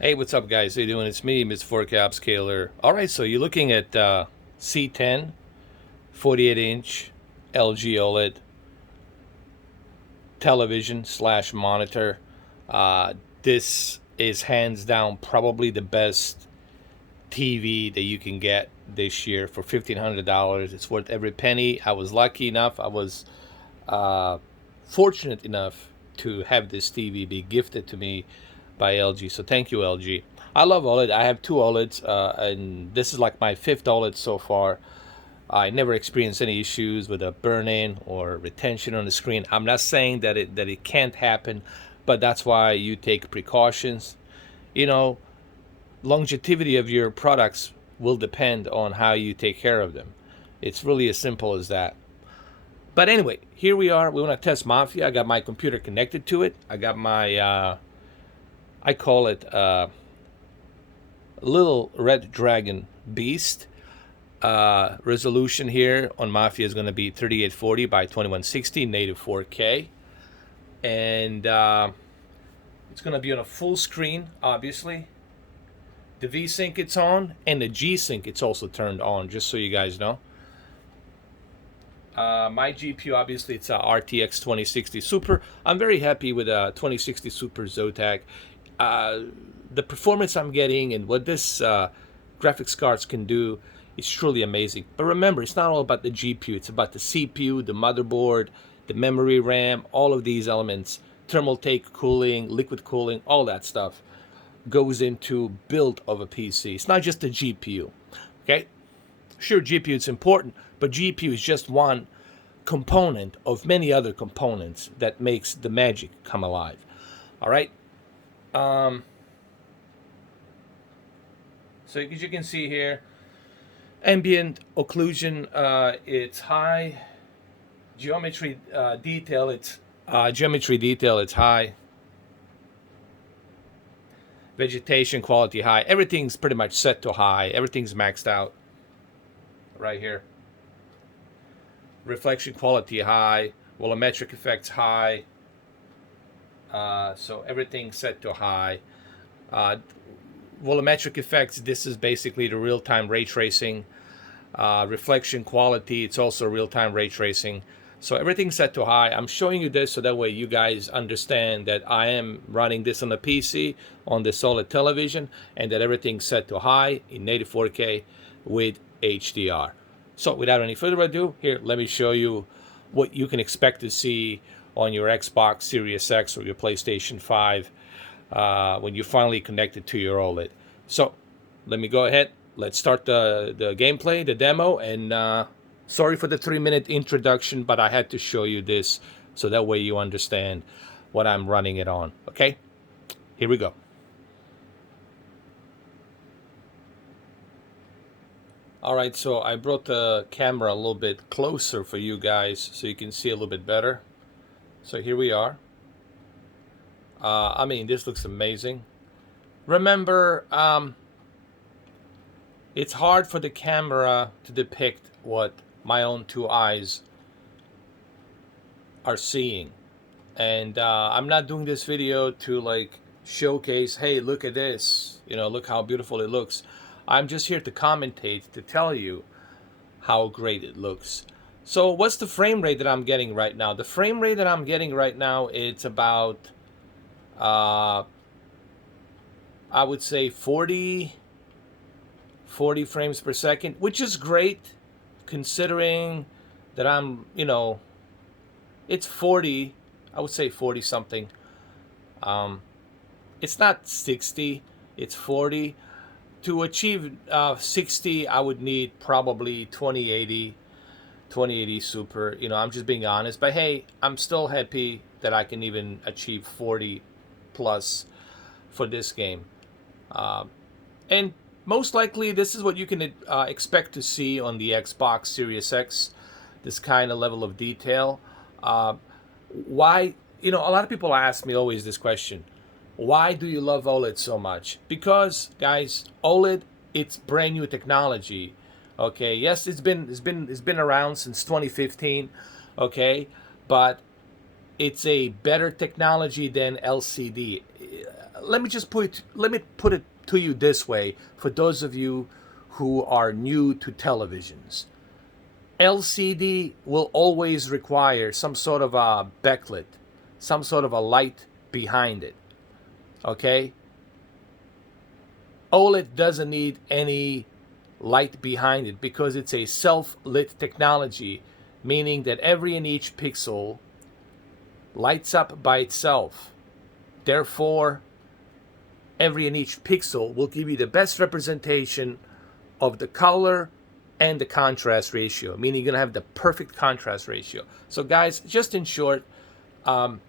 Hey, what's up, guys? How you doing? It's me, Mr. 4K Upscaler. All right, so you're looking at C10, 48-inch LG OLED television slash monitor. This is hands down probably the best TV that you can get this year for $1,500. It's worth every penny. I was lucky enough. I was uh, fortunate enough to have this TV be gifted to me by LG. So thank you, LG. I love OLED. I have two OLEDs, and this is like my fifth OLED so far. I never experienced any issues with a burn-in or retention on the screen. I'm not saying that it can't happen, but that's why you take precautions. You know, longevity of your products will depend on how you take care of them. It's really as simple as that. But anyway, here we are. We want to test MAFIA. I got my computer connected to it. I got my, I call it Little Red Dragon Beast. Resolution here on MAFIA is going to be 3840 by 2160, native 4K. And it's going to be on a full screen, obviously. The V-Sync it's on, and the G-Sync it's also turned on, just so you guys know. My GPU, obviously, it's a RTX 2060 Super. I'm very happy with a 2060 Super Zotac. The performance I'm getting and what this graphics cards can do is truly amazing. But remember, it's not all about the GPU. It's about the CPU, the motherboard, the memory RAM, all of these elements, thermal take cooling, liquid cooling, all that stuff goes into build of a PC. It's not just the GPU. Okay? Sure, GPU is important, but GPU is just one component of many other components that makes the magic come alive. All right. So as you can see here, ambient occlusion, it's high. Geometry detail, it's high. Vegetation quality high. Everything's pretty much set to high. Everything's maxed out right here. Reflection quality high. Volumetric effects high. So everything's set to high. Volumetric effects, this is basically the real-time ray tracing. Reflection quality, it's also real-time ray tracing. So everything's set to high. I'm showing you this so that way you guys understand that I am running this on a PC, on the solid television, and that everything's set to high in native 4K with HDR. So without any further ado, here, let me show you what you can expect to see on your Xbox Series X or your PlayStation 5 when you finally connect it to your OLED. So let me go ahead. Let's start the gameplay, the demo, and sorry for the 3-minute introduction, but I had to show you this so that way you understand what I'm running it on. Okay, here we go. All right, so I brought the camera a little bit closer for you guys so you can see a little bit better. So here we are. I mean, this looks amazing. Remember, it's hard for the camera to depict what my own two eyes are seeing. And I'm not doing this video to like showcase, hey, look at this, look how beautiful it looks. I'm just here to commentate, to tell you how great it looks. So what's the frame rate that I'm getting right now? The frame rate that I'm getting right now, it's about I would say 40 frames per second, which is great considering that I'm, it's 40, I would say 40 something. It's not 60, it's 40. To achieve 60, I would need probably 2080 Super. I'm just being honest, but hey, I'm still happy that I can even achieve 40 plus for this game. And most likely, this is what you can expect to see on the Xbox Series X, this kind of level of detail. Why, a lot of people ask me always this question. Why do you love OLED so much? Because, guys, OLED, it's brand new technology. Okay, yes, it's been around since 2015. Okay, but it's a better technology than LCD. let me put it to you this way for those of you who are new to televisions. LCD will always require some sort of a backlit, some sort of a light behind it. Okay? OLED doesn't need any light behind it because it's a self-lit technology, meaning that every and each pixel lights up by itself. Therefore, every and each pixel will give you the best representation of the color and the contrast ratio, meaning you're going to have the perfect contrast ratio. So guys, just in short, OLED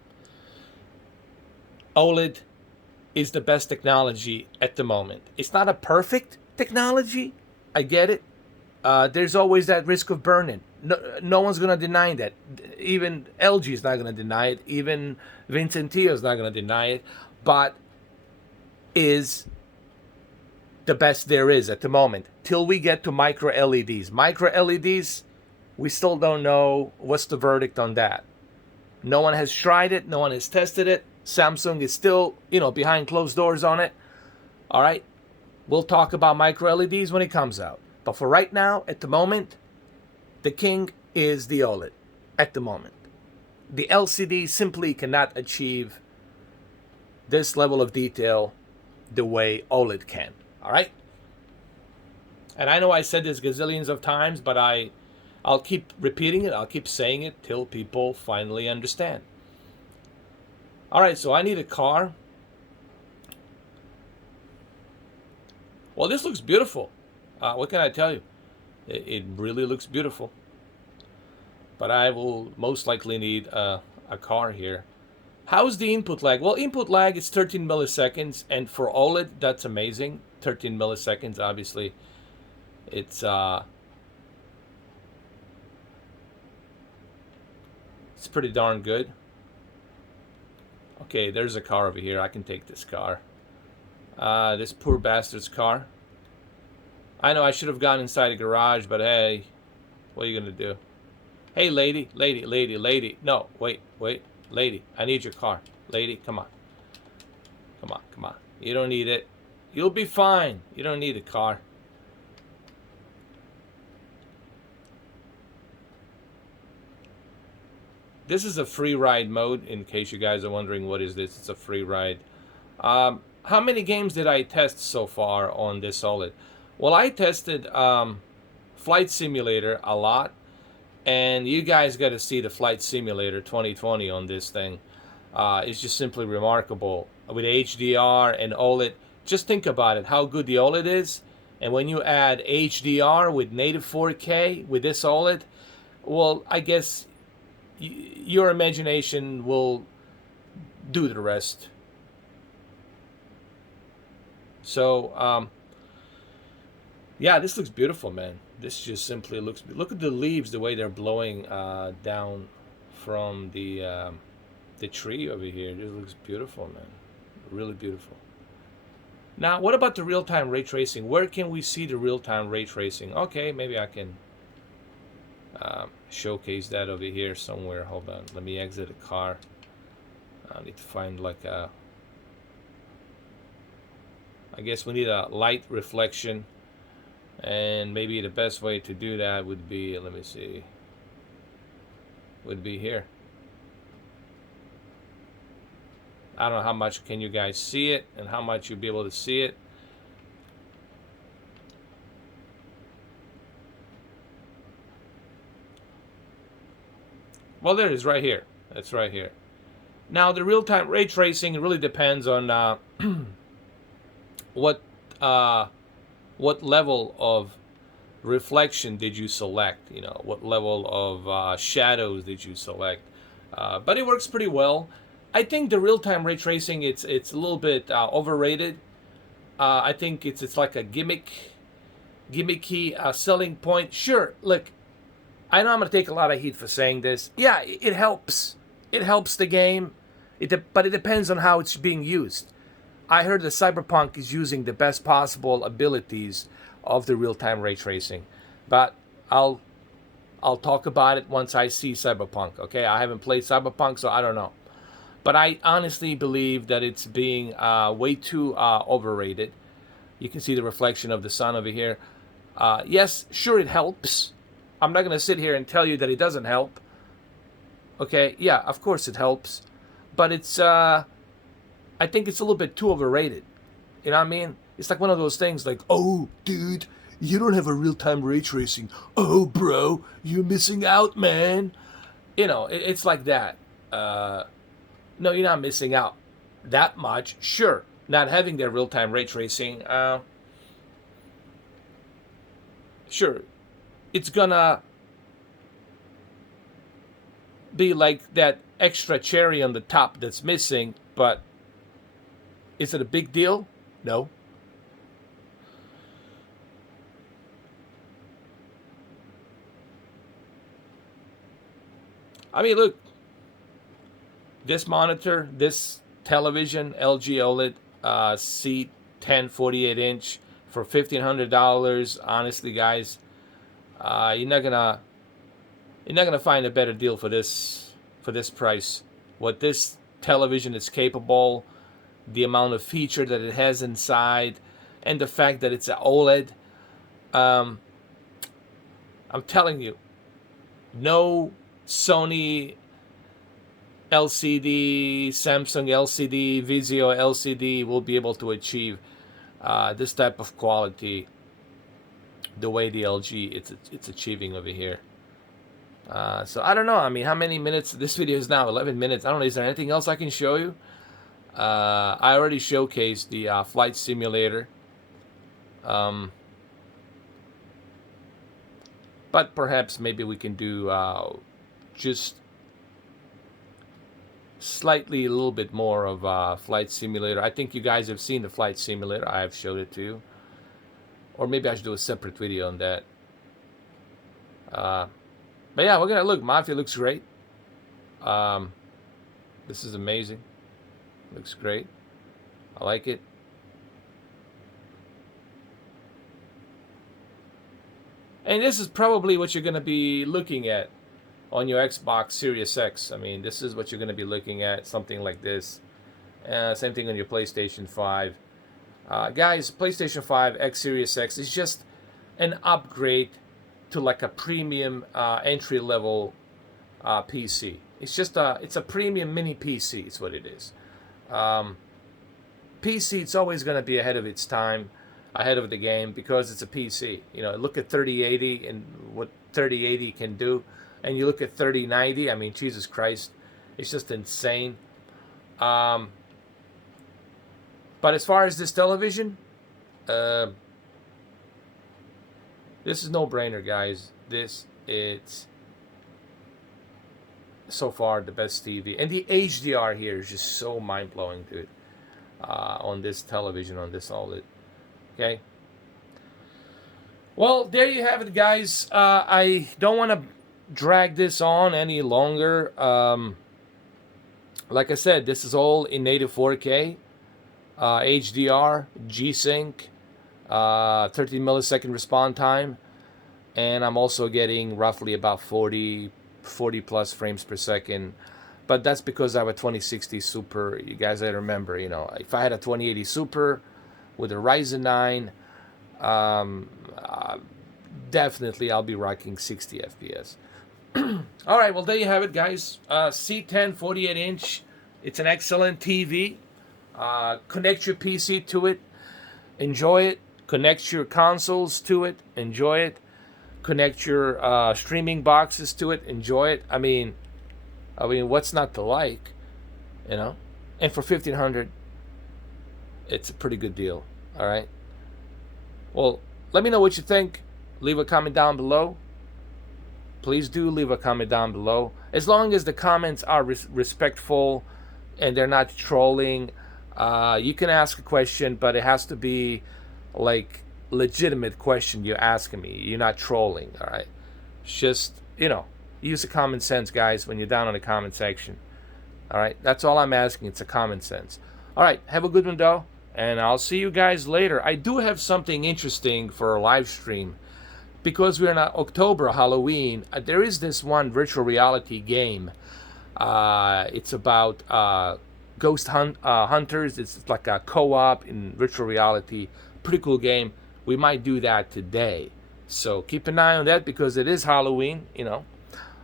is the best technology at the moment. It's not a perfect technology. I get it. There's always that risk of burn-in. No one's going to deny that. Even LG is not going to deny it. Even Vincentio is not going to deny it. But is the best there is at the moment. Till we get to micro LEDs. Micro LEDs, we still don't know what's the verdict on that. No one has tried it. No one has tested it. Samsung is still, behind closed doors on it. All right. We'll talk about micro LEDs when it comes out. But for right now, at the moment, the king is the OLED. At the moment. The LCD simply cannot achieve this level of detail the way OLED can. All right? And I know I said this gazillions of times, but I'll keep repeating it. I'll keep saying it till people finally understand. All right, so I need a car. Well, this looks beautiful. What can I tell you? It really looks beautiful. But I will most likely need a car here. How's the input lag? Well, input lag is 13 milliseconds. And for OLED, that's amazing. 13 milliseconds, obviously. It's pretty darn good. Okay, there's a car over here. I can take this car. This poor bastard's car. I know I should have gone inside a garage, but hey, what are you going to do? Hey, lady. No, wait. Lady, I need your car. Lady, come on. Come on. You don't need it. You'll be fine. You don't need a car. This is a free ride mode, in case you guys are wondering what is this. It's a free ride. How many games did I test so far on this OLED? Well, I tested Flight Simulator a lot. And you guys got to see the Flight Simulator 2020 on this thing. It's just simply remarkable. With HDR and OLED, just think about it, how good the OLED is. And when you add HDR with native 4K with this OLED, well, I guess your imagination will do the rest. So, yeah, this looks beautiful, man. This just simply looks... Look at the leaves, the way they're blowing down from the tree over here. It just looks beautiful, man. Really beautiful. Now, what about the real-time ray tracing? Where can we see the real-time ray tracing? Okay, maybe I can showcase that over here somewhere. Hold on. Let me exit a car. I need to find like a... I guess we need a light reflection. And maybe the best way to do that would be, let me see, would be here. I don't know how much can you guys see it and how much you'll be able to see it. Well, there it is right here. That's right here. Now, the real-time ray tracing, it really depends on what level of reflection did you select? What level of shadows did you select? But it works pretty well. I think the real-time ray tracing, it's a little bit overrated. I think it's like a gimmicky selling point. Sure, look, I know I'm going to take a lot of heat for saying this. Yeah, it helps. It helps the game. But it depends on how it's being used. I heard that Cyberpunk is using the best possible abilities of the real-time ray tracing. But I'll talk about it once I see Cyberpunk, okay? I haven't played Cyberpunk, so I don't know. But I honestly believe that it's being way too overrated. You can see the reflection of the sun over here. Yes, sure, it helps. I'm not going to sit here and tell you that it doesn't help. Okay, yeah, of course it helps. But it's, I think it's a little bit too overrated. You know what I mean? It's like one of those things like, oh, dude, you don't have a real-time ray tracing. Oh, bro, you're missing out, man. You know, it's like that. No, you're not missing out that much. Sure, not having their real-time ray tracing. Sure, it's gonna be like that extra cherry on the top that's missing, but is it a big deal? No. I mean, look, this monitor, this television, LG OLED C10 48-inch for $1,500. Honestly, guys, you're not gonna find a better deal for this price. What this television is capable, the amount of feature that it has inside, and the fact that it's an OLED. I'm telling you, no Sony LCD, Samsung LCD, Vizio LCD will be able to achieve this type of quality the way the LG it's achieving over here. So I don't know. I mean, how many minutes? This video is now 11 minutes. I don't know. Is there anything else I can show you? I already showcased the flight simulator. But perhaps maybe we can do just slightly a little bit more of flight simulator. I think you guys have seen the flight simulator. I have showed it to you. Or maybe I should do a separate video on that. But yeah, we're gonna look. MAFIA looks great. This is amazing. Looks great. I like it. And this is probably what you're gonna be looking at on your Xbox Series X. I mean, this is what you're gonna be looking at. Something like this. Same thing on your PlayStation 5. Guys, PlayStation 5 X Series X is just an upgrade to like a premium entry-level PC. It's a premium mini PC. It's what it is. PC, it's always going to be ahead of its time, ahead of the game, because it's a PC. You know, look at 3080 and what 3080 can do, and you look at 3090. I mean, Jesus Christ, it's just insane. But as far as this television, this is no-brainer, guys. It's so far the best TV, and the HDR here is just so mind-blowing, dude. On this television, on this OLED. Okay. Well, there you have it, guys. I don't want to drag this on any longer. Like I said, this is all in native 4K, HDR, G-Sync, 13 millisecond response time, and I'm also getting roughly about 40 plus frames per second. But that's because I have a 2060 Super. You guys gotta remember, you know, if I had a 2080 Super with a Ryzen 9, definitely I'll be rocking 60 FPS. All right, well, there you have it, guys. C10 48-inch. It's an excellent TV. Connect your PC to it. Enjoy it. Connect your consoles to it. Enjoy it. Connect your streaming boxes to it. Enjoy it. I mean, what's not to like, you know? And for $1,500, it's a pretty good deal. All right. Well, let me know what you think. Leave a comment down below. Please do leave a comment down below. As long as the comments are respectful and they're not trolling, you can ask a question, but it has to be like legitimate question you're asking me. You're not trolling. All right. It's just, you know, use the common sense, guys, when you're down in the comment section. All right, that's all I'm asking. It's a common sense. All right, have a good one, though, and I'll see you guys later. I do have something interesting for a live stream. Because we're in October, Halloween, there is this one virtual reality game It's about hunters. It's like a co-op in virtual reality. Pretty cool game. We might do that today. So keep an eye on that because it is Halloween, you know.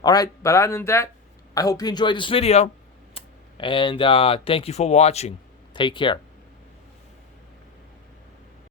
All right, but other than that, I hope you enjoyed this video. And thank you for watching. Take care.